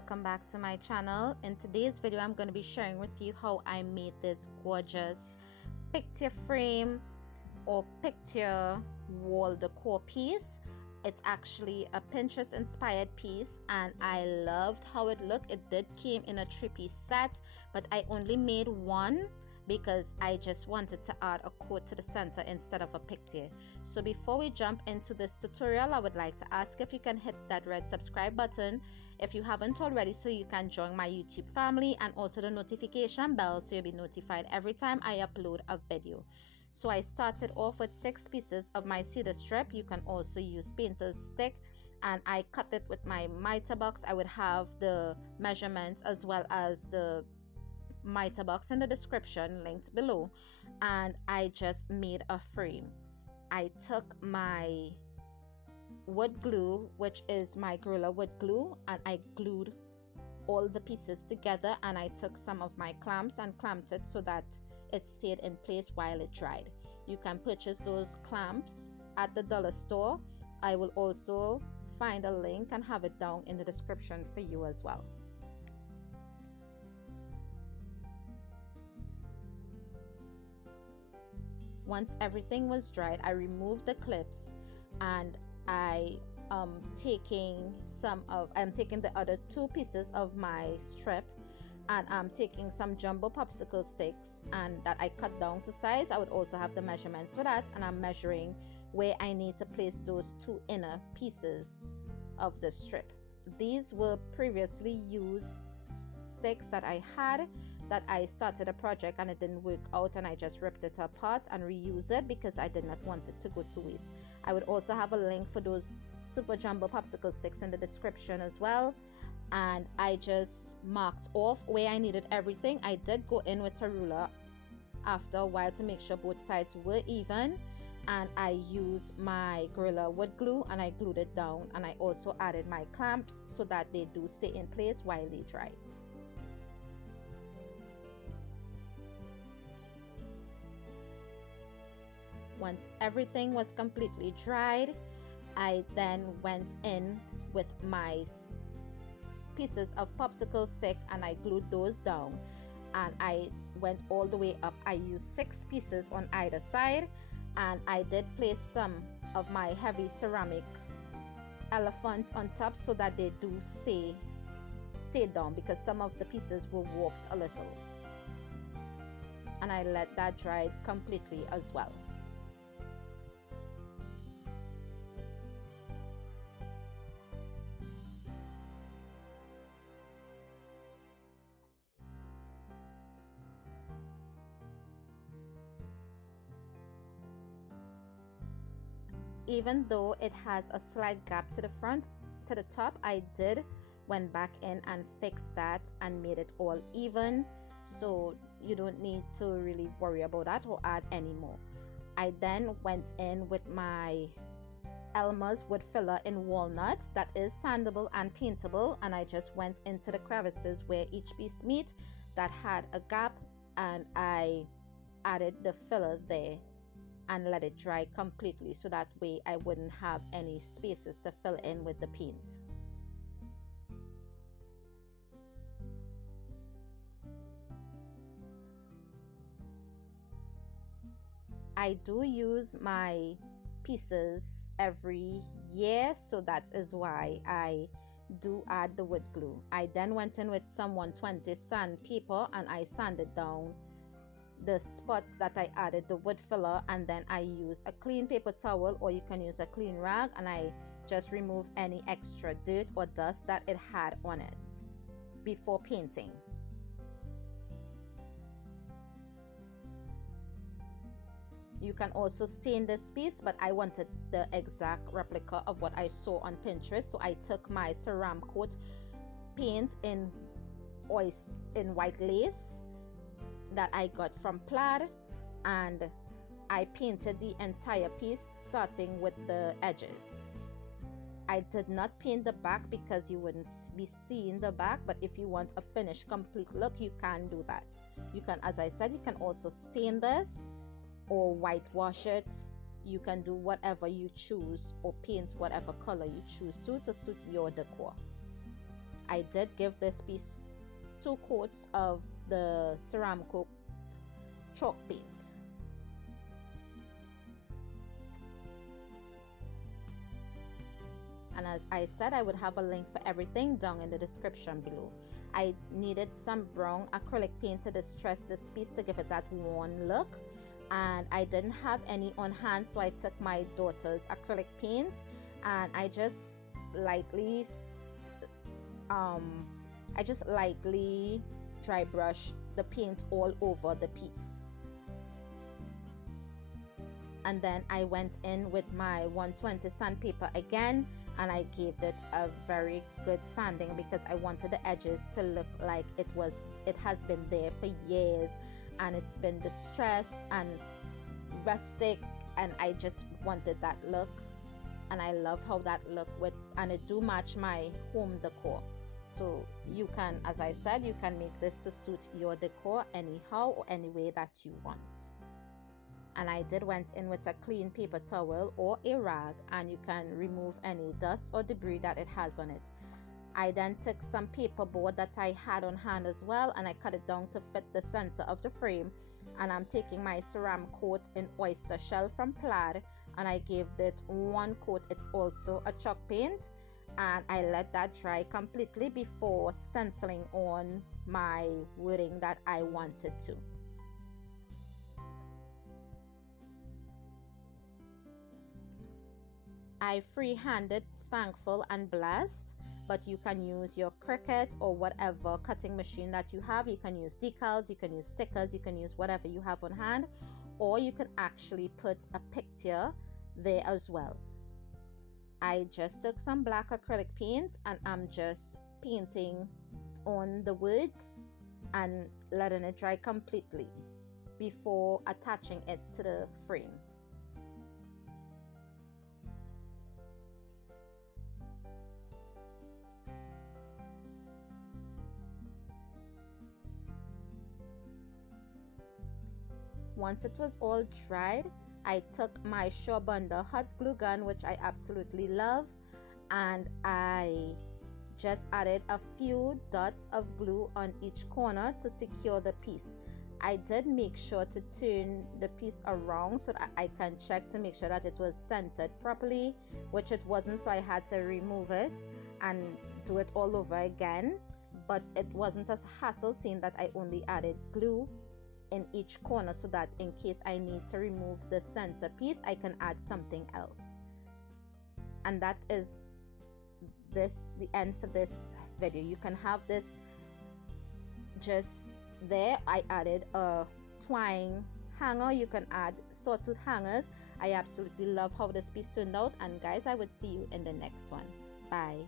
welcome back to my channel. In today's video I'm going to be sharing with you how I made this gorgeous picture frame or picture wall decor piece. It's actually a Pinterest inspired piece and I loved how it looked. It did came in a 3-piece set, but I only made one because I just wanted to add a quote to the center instead of a picture. So before we jump into this tutorial, I would like to ask if you can hit that red subscribe button if you haven't already, so you can join my YouTube family, and also the notification bell so you'll be notified every time I upload a video. So I started off with 6 pieces of my cedar strip. You can also use painter's stick, and I cut it with my mitre box. I would have the measurements as well as the mitre box in the description linked below, and I just made a frame. I took my wood glue, which is my Gorilla wood glue, and I glued all the pieces together, and I took some of my clamps and clamped it so that it stayed in place while it dried. You can purchase those clamps at the dollar store. I will also find a link and have it down in the description for you as well. Once everything was dried, I removed the clips, and I'm taking the other 2 pieces of my strip, and I'm taking some jumbo popsicle sticks and that I cut down to size. I would also have the measurements for that, and I'm measuring where I need to place those 2 inner pieces of the strip. These were previously used sticks that I had, that I started a project and it didn't work out, and I just ripped it apart and reuse it because I did not want it to go to waste. I would also have a link for those super jumbo popsicle sticks in the description as well. And I just marked off where I needed everything. I did go in with a ruler after a while to make sure both sides were even, and I used my Gorilla wood glue and I glued it down, and I also added my clamps so that they do stay in place while they dry. Once everything was completely dried, I then went in with my pieces of popsicle stick and I glued those down, and I went all the way up. I used 6 pieces on either side, and I did place some of my heavy ceramic elephants on top so that they do stay down, because some of the pieces were warped a little, and I let that dry completely as well. Even though it has a slight gap to the top, I did went back in and fixed that and made it all even, so you don't need to really worry about that or add any more. I then went in with my Elmer's wood filler in walnut that is sandable and paintable, and I just went into the crevices where each piece meet that had a gap, and I added the filler there and let it dry completely, so that way I wouldn't have any spaces to fill in with the paint. I do use my pieces every year, so that is why I do add the wood glue. I then went in with some 120 sandpaper and I sanded down the spots that I added the wood filler, and then I use a clean paper towel, or you can use a clean rag, and I just remove any extra dirt or dust that it had on it before painting. You can also stain this piece, but I wanted the exact replica of what I saw on Pinterest, so I took my Ceramcoat paint in white lace that I got from Plaid, and I painted the entire piece starting with the edges. I did not paint the back because you wouldn't be seeing the back, but if you want a finished complete look, you can do that. You can, as I said, you can also stain this or whitewash it. You can do whatever you choose, or paint whatever color you choose to suit your decor. I did give this piece 2 coats of the Ceramcoat chalk paint. And as I said, I would have a link for everything down in the description below. I needed some brown acrylic paint to distress this piece to give it that worn look, and I didn't have any on hand, so I took my daughter's acrylic paint and I just lightly dry brush the paint all over the piece. And then I went in with my 120 sandpaper again, and I gave it a very good sanding because I wanted the edges to look like it has been there for years, and it's been distressed and rustic, and I just wanted that look, and I love how that look with, and it do match my home decor. So you can, as I said, you can make this to suit your decor anyhow or any way that you want. And I went in with a clean paper towel or a rag, and you can remove any dust or debris that it has on it. I then took some paperboard that I had on hand as well, and I cut it down to fit the center of the frame. And I'm taking my Ceramcoat in oyster shell from Plaid, and I gave it 1 coat. It's also a chalk paint, and I let that dry completely before stenciling on my wording that I wanted to. I free-handed Thankful and Blessed, but you can use your Cricut or whatever cutting machine that you have. You can use decals, you can use stickers, you can use whatever you have on hand, or you can actually put a picture there as well. I just took some black acrylic paint and I'm just painting on the words and letting it dry completely before attaching it to the frame. Once it was all dried, I took my Shawbunder hot glue gun, which I absolutely love, and I just added a few dots of glue on each corner to secure the piece. I did make sure to turn the piece around so that I can check to make sure that it was centered properly, which it wasn't, so I had to remove it and do it all over again. But it wasn't a hassle, seeing that I only added glue in each corner, so that in case I need to remove the center piece, I can add something else. And that is the end for this video. You can have this just there. I added a twine hanger. You can add sawtooth hangers. I absolutely love how this piece turned out, and guys, I would see you in the next one. Bye.